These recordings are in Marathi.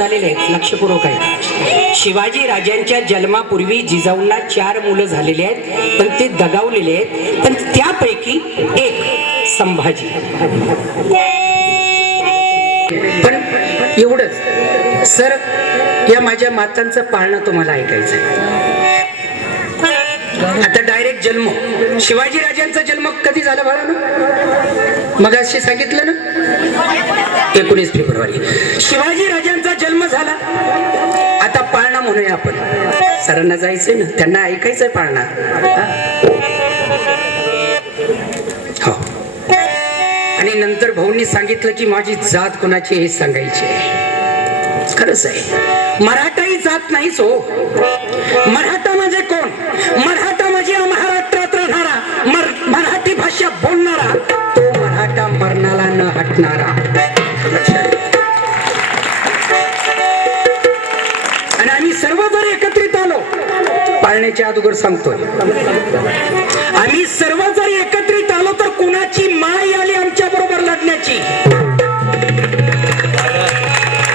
झालेले आहेत लक्षपूर्वक आहे. शिवाजी राजांच्या जन्मापूर्वी जिजाऊंना चार मुलं झालेली आहेत पण ते दगावलेले आहेत पण त्यापैकी एक संभाजी. पण एवढंच. सर या माझ्या मातांचं पाळणं तुम्हाला ऐकायचं आता डायरेक्ट जन्म. शिवाजी राजांचा जन्म कधी झाला बाळा ना? मग सांगितलं ना? एकोणीस फेब्रुवारी. शिवाजी राजांचा जन्म झाला. आता पाळणा म्हणूया आपण. सरांना जायचंय ना? त्यांना ऐकायचंय पाळणा. हो? आणि नंतर भाऊंनी सांगितलं की माझी जात कोणाची हे सांगायची आहे. खरंच आहे. मराठाही जात नाहीच हो. मराठा म्हणजे कोण? मराठा म्हणजे महाराष्ट्रात राहणारा मराठी भाषा बोलणारा. तो मराठा मरणाला न हटणारा. पाळण्याच्या अगोदर सांगतोय. आम्ही सर्व जरी एकत्रित आलो तर कुणाची माय आली आमच्या बरोबर लढण्याची?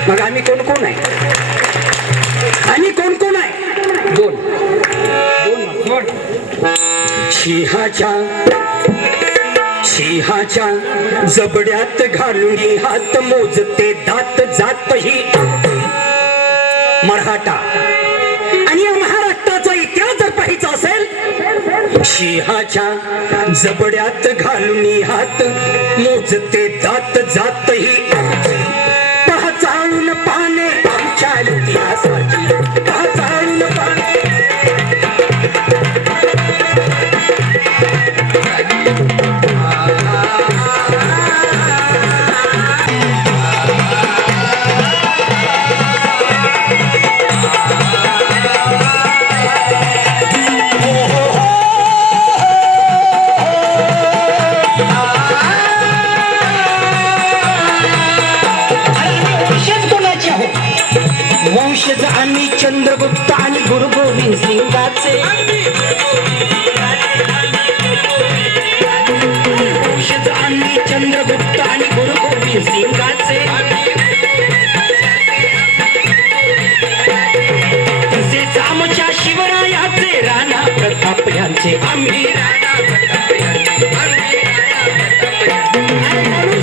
मग आम्ही कोण कोण आहे? आम्ही कोण कोण आहे? दोन. दोन सिंहाच्या सिंहाच्या जबड्यात घालून हात मोजते दात जात ही मराठा. इतिहास असेल सिंहाच्या जबड्यात घालून हात मोजते दात जात ही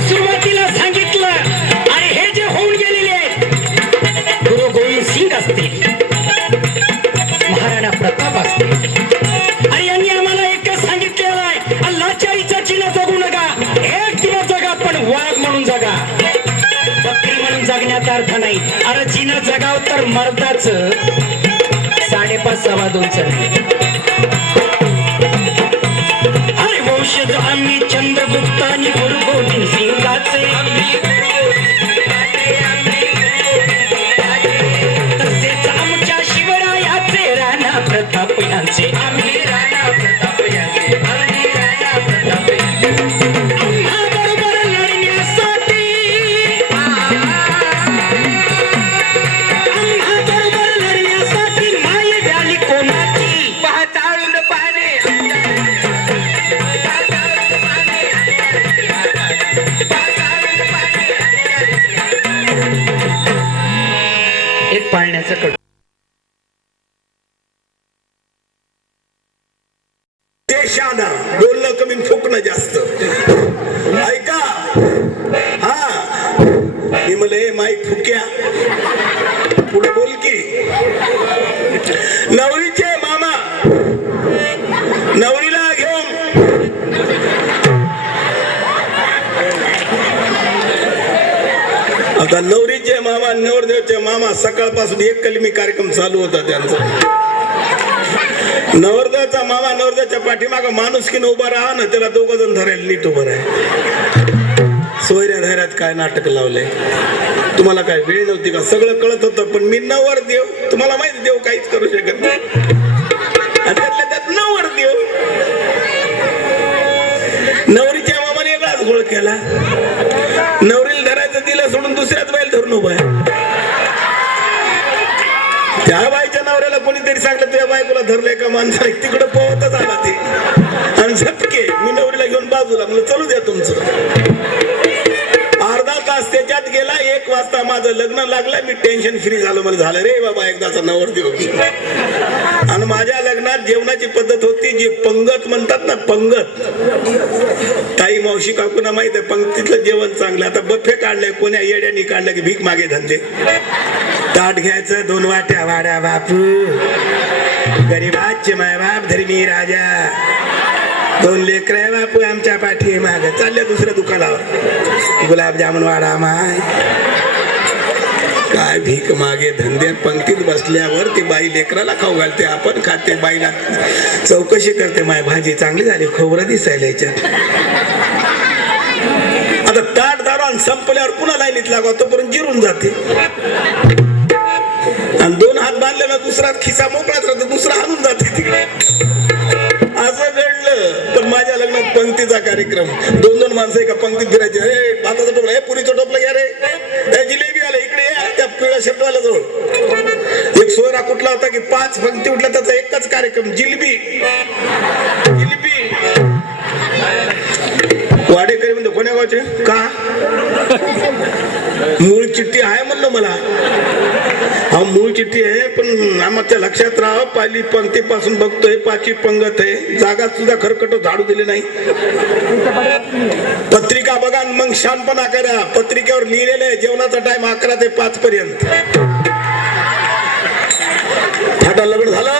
सुरुवातीला सांगितलं अरे हे जे होऊन गेलेले आहेत गुरु गोविंद सिंग असते महाराणा प्रताप असतील. आणि यांनी आम्हाला एकच सांगितलेलं आहे अल्लाच्या इच्छाचीला जगू नका एक दिवस जगा पण वाघ म्हणून जगा. बकरी म्हणून जगण्यात अर्थ नाही. अरे जिनं जगाव तर मर्दाच साडेपाच सव्वा दोन नाही. अरे वंशज आम्ही चंद्रगुप्त आणि गुरु गोविंद सिंगाचे. तसेच आमच्या शिवरायाचे राणा प्रताप यांचे. आम्ही तर नवरीचे मामा नवरदेवचे मामा सकाळपासून एक कलमी कार्यक्रम चालू होता त्यांचा. नवरदेवचा मामा नवरदेवच्या पाठीमाग माणुसकीनं उभा राहा ना त्याला दोघ जण धरायला नीट उभं राहा. सोयऱ्या धैर्यात काय नाटक लावलंय? तुम्हाला काय वेळ नव्हती का? सगळं कळत होतं पण मी नवर देव तुम्हाला माहीत देव काहीच करू शकत नाही. त्यातल्या त्यात नवर देव नवरीच्या मामाने वेगळाच गोळ केला नवरीला धरायचं दिलं सोडून दुसऱ्याच बाईल धरून उभा आहे. त्या बाईच्या नवऱ्याला कोणीतरी सांगलं तुझ्या बायकोला धरलंय का माणसा? तिकडे पोहतच आला ते. आणि झटके मी नवरीला घेऊन बाजूला म्हणलं चलू द्या तुमचं. अर्धा त्याच्यात गेला एक वाजता माझं लग्न लागलं मी टेन्शन फ्री झालो. मला झालं रे बाबा एकदाचा नवरदेव आणि माझ्या लग्नात जेवणाची पद्धत होती जी पंगत म्हणतात ना पंगत. ताई मावशी काकूना माहीत आहे पंक्तीतलं जेवण चांगलं. आता बफे काढलंय कोण्या येड्यानी काढलं की भीक मागे धंदे. ताट घ्यायचं दोन वाट्या. वाड्या बापू गरीबाचे माय बाप धर्मी राजा. दोन लेकर आहे बापू आमच्या पाठी माग चालल्या दुसऱ्या दुकानावर. गुलाबजामुन वाडा माय. काय भीक मागे धंदे पंक्तीत बसल्यावर ती बाई लेकराला खाऊ घालते. आपण खाते बाईला. चौकशी करते माय भाजी चांगली झाली खोबरं दिसायला याच्यात. आता ताट दारून संपल्यावर पुन्हा लाईनीत लागा तोपर्यंत जिरून जाते. आणि दोन हात बांधलेला दुसरा खिसा मोकळाच राहतो दुसरा हाणून जाते तिकडे. घडलं पण माझ्या लग्नात पंक्तीचा कार्यक्रम. दोन दोन माणसं एका पंक्तीत फिरायचे. रे भाताचा टोपला हे पुरीचं टोपलं घ्या रे. हे जिलेबी आलं इकडे त्या पिवळ्या शब्दवाला जवळ. एक सोयरा कुठला होता की पाच पंक्ती उठल्या त्याचा एकच कार्यक्रम जिलेबी जिलबी. वाडेकरी म्हणतो कोण्या गावचे? का? मूळ चिठ्ठी आहे म्हणलं मला. हा मूळ चिठ्ठी आहे पण आम्हाला लक्षात राहा पाली पंक्तीपासून बघतोय पाचवी पंगत आहे. जागा सुद्धा खरकट झाडू दिले नाही. पत्रिका बघा मग शानपणा करा. पत्रिकेवर लिहिलेलं आहे जेवणाचा टाइम अकरा ते पाच पर्यंत. फाटा लग्न झालं.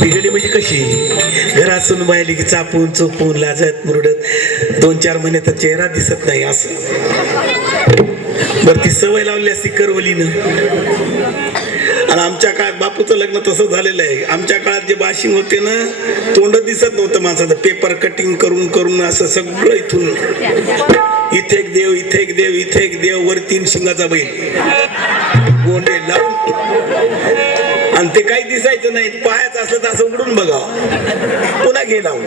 बिघडली म्हणजे कशी? घरातून बायली की चापून चोपून लाजत मुरडत. दोन चार महिने तर चेहरा दिसत नाही असं. बर ती सवय लावली असती करवलीनं. आणि आमच्या काळात बापूचं लग्न तसं झालेलं आहे. आमच्या काळात जे बाशिंग होते ना तोंड दिसत नव्हतं माणसाचं. पेपर कटिंग करून करून असं सगळं इथून. इथे एक देव इथे एक देव इथे एक देव वर तीन शिंगाचा बैल. गोंडे लावून. आणि ते काही दिसायचं नाही पाहायचं असलं तर असं उघडून बघावं. पुन्हा घे लावून.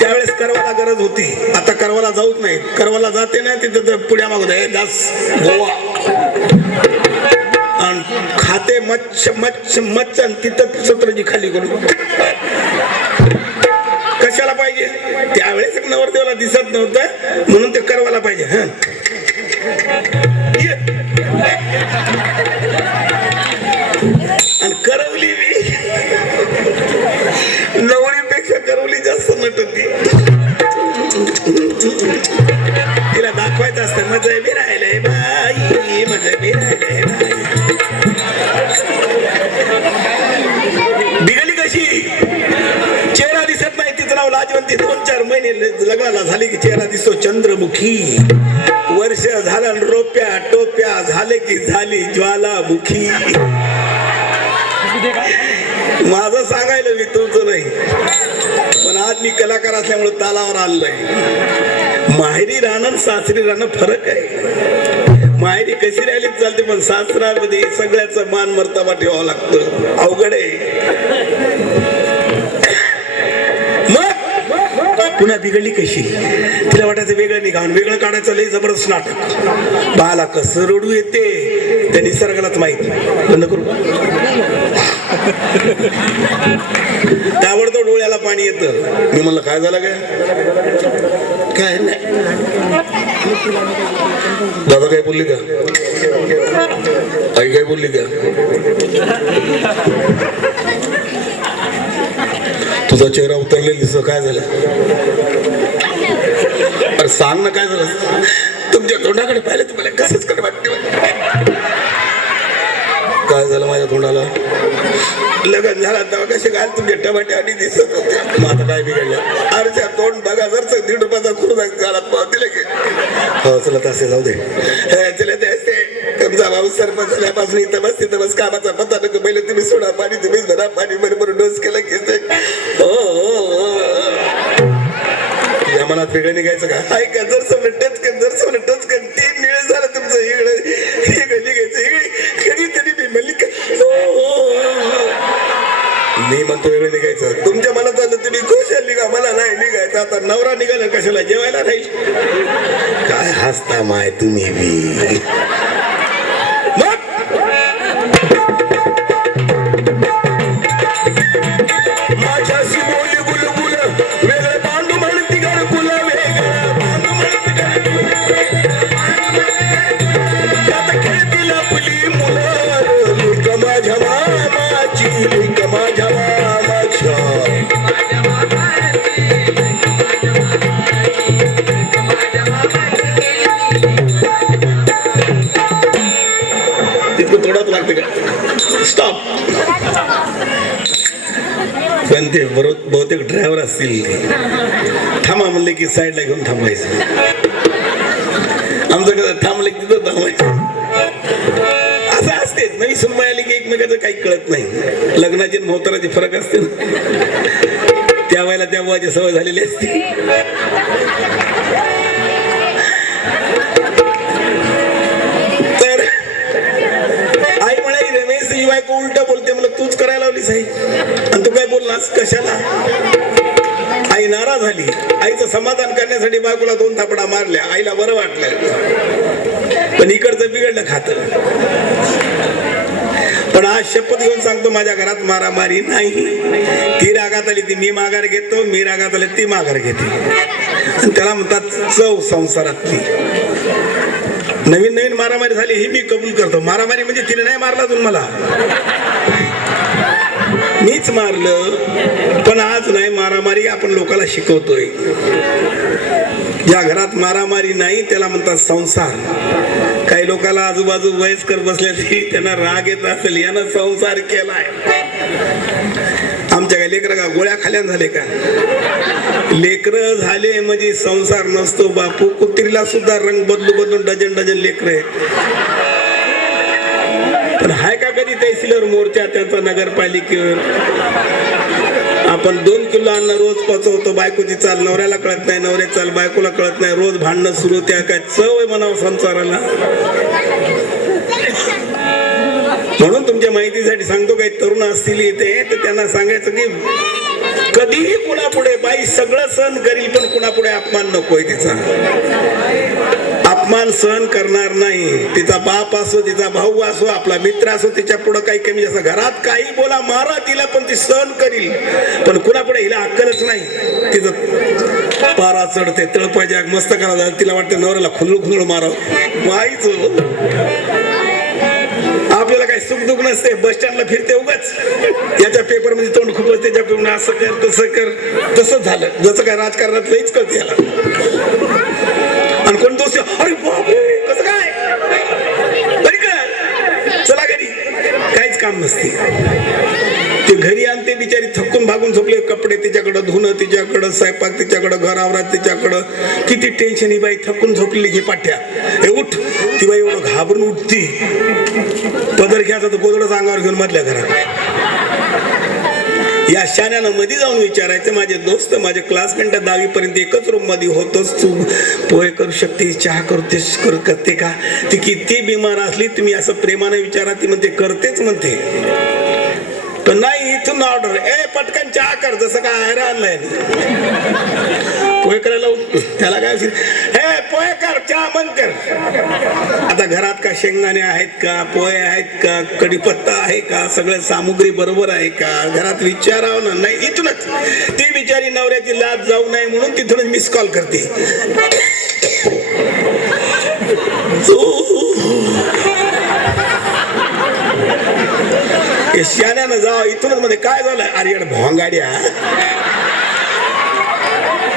त्यावेळेस करवाला गरज होती. आता करवाला जाऊच नाही करवाला जाते ना तिथं तर पुढ्या मागवत आहे दास गोवा. आणि खाते मच्छ मच्छ मच्छ आणि तिथं सत्रजी खाली करू कशाला पाहिजे? त्यावेळेस नवरदेवाला दिसत नव्हतं म्हणून ते करवायला पाहिजे हा. आणि करवली मी नवरीपेक्षा करवली जास्त नटती तिला दाखवायचं असतं मजा बी राहिलंय बाई मजा बी राहिलंय बाई. लग्नाला झाले की चेहरा दिसतो चंद्रमुखी. वर्ष झालं रोप्या टोप्या झाले की झाली ज्वालामुखी. माझं सांगायला मी तुमचं नाही. पण आज मी कलाकार असल्यामुळे तालावर आलोय माहेरी राहणं सासरी राहणं फरक आहे. माहेरी कशी राहिली चालते पण सासरामध्ये सगळ्याचा मान मर्तबा ठेवावा लागतं. अवघड आहे मग पुन्हा बिघडली कशी? तिला वाटायचं वेगळं निघावून वेगळं काढायचं लय जबरदस्त नाटक. बाला कसं रडू येते त्या निसर्गालाच माहीत बंद करू. ताबडतोब डोळ्याला पाणी येतं. मी म्हणलं काय झालं काय? काय दादा काय बोलली का? आई काय बोलली का? तुझा चेहरा उतरले दिसतो काय झालं? अरे सांग ना काय झालं? तुमच्या तोंडाकडे पाहिलं तुम्हाला कसंच कडे वाटते? काय झालं माझ्या तोंडाला? लगन झाला तेव्हा कसे घाल तुमचे टमाटे आणि दिसत होते. माझं आता काय बिघडलं? अरे त्या तोंड बघा जर दीड रुपयाचा खुर्दा घालात पावतील की हो चला तसे जाऊ दे. हे, चला ते समजा भाऊ सरपंचाला पासून इथं बसते तर बस कामाचा पत्ता नको. पहिले तुम्ही सोडा पाणी तुम्हीच भरा. पाणी मध्ये बरोबर डोस केला घेते हो, हो, हो या मनात वेगळं निघायचं का? हाय का? जर समजा टच कर जर टच कर ते निळ झालं तुमचं हिळ हिळ निघायचं. हिळ कधीतरी मी म्हणली हो, मी म्हणतो वेगळं निघायचं. तुमच्या मनात आलं तुम्ही खुश आली का मला नाही निघायचं. आता नवरा निघाला कशाला? जेवायला नाही काय हसता माय तुम्ही बी? ते बहुतेक ड्रायव्हर असतील. ते थांबा म्हणले की साईडला घेऊन थांबायचं. आमचं कसं थांबलं की तिथं थांबायचं. असं असतेच नवी सुनबाई आली की एकमेकाचं काही कळत नाही. लग्नाचे आणि फरक असते त्या वेळेला त्या बुवाची सवय झालेली असते. तर आई म्हणाली रमेश तुझी बायको उलट बोलते. मला तूच करायला लावलीस आई. आणि कशाला? आई नाराज झाली. आईचं समाधान करण्यासाठी बायकोला दोन थापडा मारल्या. आईला बरं वाटलं. पण इकडचं बिघडलं खात. पण आज शपथ घेऊन सांगतो माझ्या घरात मारामारी नाही. ती रागात आली ती मी माघार घेतो मी रागात आली ती माघार घेते. आणि त्याला म्हणतात चव संसारातली. नवीन नवीन मारामारी झाली ही मी कबूल करतो. मारामारी म्हणजे तिने नाही मारला तुम्ही मला. मीच मारलं पण आज नाही मारामारी आपण लोकांना शिकवतोय. ज्या घरात मारामारी नाही त्याला म्हणतात संसार. काही लोकांना आजूबाजू वयस्कर बसले तरी त्यांना राग येत असेल यानं संसार केलाय. आमच्या काही लेकर का गोळ्या खाल्यान झाले का? लेकर झाले म्हणजे संसार नसतो बापू. कुत्रीला सुद्धा रंग बदलू बदलून डझन डझन लेकर आहेत. पण हा मोर्चा कधी तहसीलवर मोर्चा त्यांचा नगरपालिकेवर. आपण दोन किलो अन्न रोज पचवतो बायकोची चाल नवऱ्याला कळत नाही नवऱ्या चाल बायकोला कळत नाही रोज भांडणं सुरू त्या काय चव आहे म्हणावं संसाराला. म्हणून तुमच्या माहितीसाठी सांगतो काही तरुण असतील इथे तर त्यांना सांगायचं की कधीही कुणापुढे बाई सगळं सहन करील पण कुणापुढे अपमान नकोय तिचा. अपमान सहन करणार नाही. तिचा बाप असो तिचा भाऊ असो आपला मित्र असो तिच्या पुढे काही कमी जास्त घरात काही बोला मारा तिला पण ती सहन करील. पण कुणापुढे हिला अक्कलच नाही. तिचं पारा चढते तळपायच्या मस्त करा तिला वाटतं नवऱ्याला खुल्लू खुल्लू मारावं माहीच हो. आपल्याला काही सुख दुख नसते. बस स्टँडला फिरते उगाच. याच्या पेपरमध्ये तोंड खूप त्याच्या पेपर असं कर तसं कर. तसंच झालं. जसं काय राजकारणात लईच कळते याला. आणि कोण दोष अरे बापरे कसं काय? बरी कर चला घरी. काहीच काम नसते. ते घरी आणते बिचारी थकून भागून झोपले. कपडे तिच्याकडं धुणं तिच्याकडं स्वयंपाक तिच्याकडं घर आवरात तिच्याकडं. किती टेन्शन ही बाई थकून झोपलेली घे पाठ्या हे उठ. ती बाई एवढं घाबरून उठती. पदर घ्यायचा तर गोदडच अंगावर घेऊन मधल्या घरात. या शाण्यानं मध्ये जाऊन विचारायचं. माझे दोस्त माझे क्लासमेट दहावी पर्यंत एकच रूममध्ये होतोच. तू पोहे करू शकते चहा करतेस कर करते का? ती किती बिमार असली तुम्ही असं प्रेमाने विचारा ती म्हणते करतेच म्हणते. पण नाही इथून ऑर्डर ए पटकन चहा कर जसं काय आहे आणलंय पोहे करायला त्याला काय असेल? हे पोहे कर चहा मग कर. आता घरात का शेंगदाणे आहेत का पोहे आहेत का कढीपत्ता आहे का सगळं सामुग्री बरोबर आहे का? घरात विचारावं ना नाही इथूनच. ती बिचारी नवऱ्याची लाज जाऊ नये म्हणून तिथूनच मिस कॉल करते. शाण्यानं जाव इथूनच मध्ये काय झालं? अरे भोंगाड्या.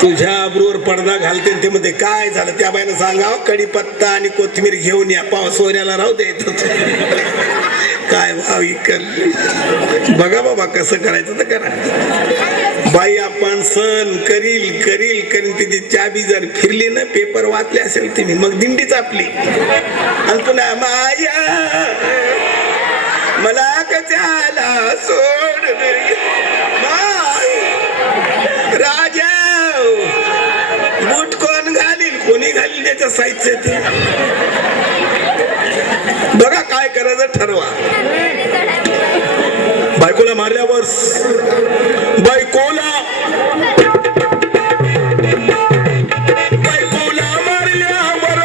तुझ्या आबरूवर पडदा घालते ते मध्ये काय झालं? त्या बाईनं सांगाव कढीपत्ता आणि कोथिंबीर घेऊन या पाव सोऱ्याला राहू दे काय भाव कर बघा बाबा कसं करायचं तर करा. बाई आपण सण करील करील करील तिची चाबी जर फिरली ना पेपर वाचले असेल तिने मग दिंडीच आपली आणि पुन्हा माया मला कशाला सोड घालील त्याच्या साईजचे ते. बघा काय करायचं ठरवा. बायकोला मारल्यावर बायकोला बायकोला मारल्यावर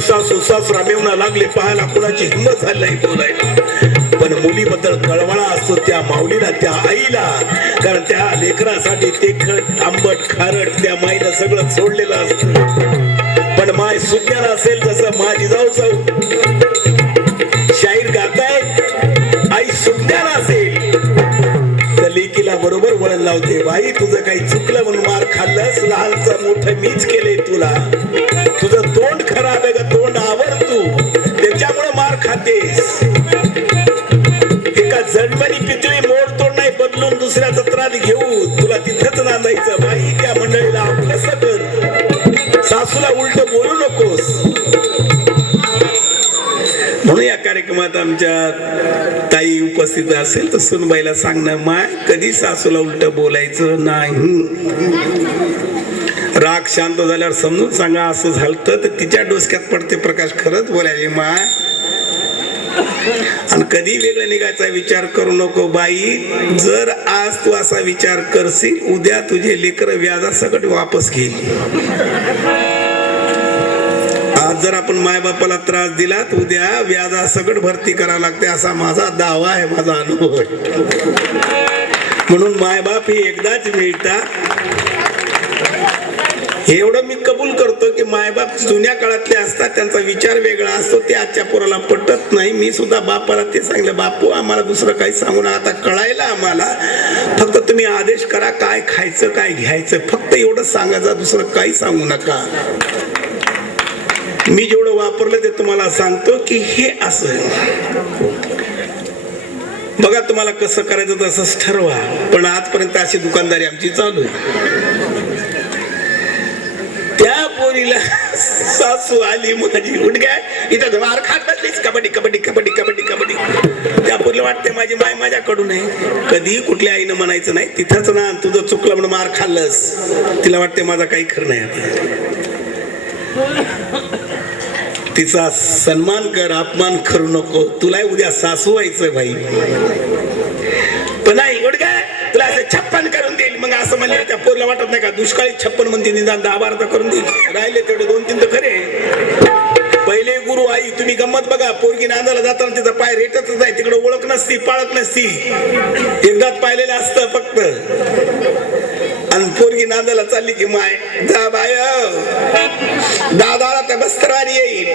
सासू सासरा मेवना लागले पाहायला कुणाची हिंमत झाली नाही बोलायला. पण मुलीबद्दल कळवळा असतो त्या माऊलीला त्या आईला. कारण त्या लेकरासाठी तेखट आंबट खारट त्या माईला सगळं सोडलेलं असतं. पण माय सुज्ञान असेल तसं माझी जाऊ जाऊ. शाहीर गाताय आई सुज्ञान असेल. तर लेकीला बरोबर वळण लावते. बाई तुझं काही चुकलं म्हणून मार खाल्लंस? लहानचं मोठं मीच केलंय तुला. कार्यक्रमात आमच्या ताई उपस्थित असेल तर सुनबाईला सांगणं माय कधी सासूला उलट बोलायचं नाही? राग शांत झाल्यावर समजून सांगा असं झालं तर तिच्या डोसक्यात पडते प्रकाश खरंच बोलायचे माय आणि कधी वेगळं निघायचा विचार करू नको बाई जर आज तू असा विचार करशील उद्या तुझे लेकर व्याजासकट वापस घेईल. आज जर आपण मायबापाला त्रास दिला तर उद्या व्याजा सगळं भरती करावं लागते असा माझा दावा आहे माझा अनुभव आहे. म्हणून मायबाप ही एकदाच मिळतात एवढं मी कबूल करतो की मायबाप जुन्या काळातले असतात त्यांचा विचार वेगळा असतो ते आजच्या पोराला पटत नाही. मी सुद्धा बापाला ते सांगितलं बापू आम्हाला दुसरं काही सांगू नका आता कळायला आम्हाला. फक्त तुम्ही आदेश करा काय खायचं काय घ्यायचं. फक्त एवढं सांगायचं दुसरं काही सांगू नका. मी जेवढं वापरलं ते तुम्हाला सांगतो की हे असं बघा तुम्हाला कसं करायचं तसंच ठरवा. पण आजपर्यंत अशी दुकानदारी आमची चालू आहे. त्या पोरीला सासू आली माझी. उठ गाय इथं मार खात बसलीच कबड्डी कबड्डी कबड्डी कबड्डी कबड्डी. त्या पोरीला वाटते माझी माय माझ्याकडून आहे. कधी कुठल्या आईनं म्हणायचं नाही. तिथंच ना तुझं चुकलं म्हणून मार खाल्लंस. तिला वाटते माझा काही खरं नाही आता. तिचा सन्मान कर अपमान करू नको. तुला उद्या सासू व्हायचं भाई. पण नाही एवढं काय? तुला असं छप्पन करून देईल. मग असं म्हणलं त्या पोरला वाटत नाही का? दुष्काळी छप्पन म्हणते निदान दहा बारा तर करून देईल. राहिले तेवढे दोन तीन तर खरे. पहिले गुरु आई तुम्ही गंमत बघा. पोरगी नांदाला जाताना तिचा पाय रेटतच नाही. तिकडे ओळख नसती पाळत नसती. एकदाच पाहिलेलं असतं फक्त. आणि पोरगी नांदाला चालली की माय जा बाय. दादाला त्या बस्तरारी येईल.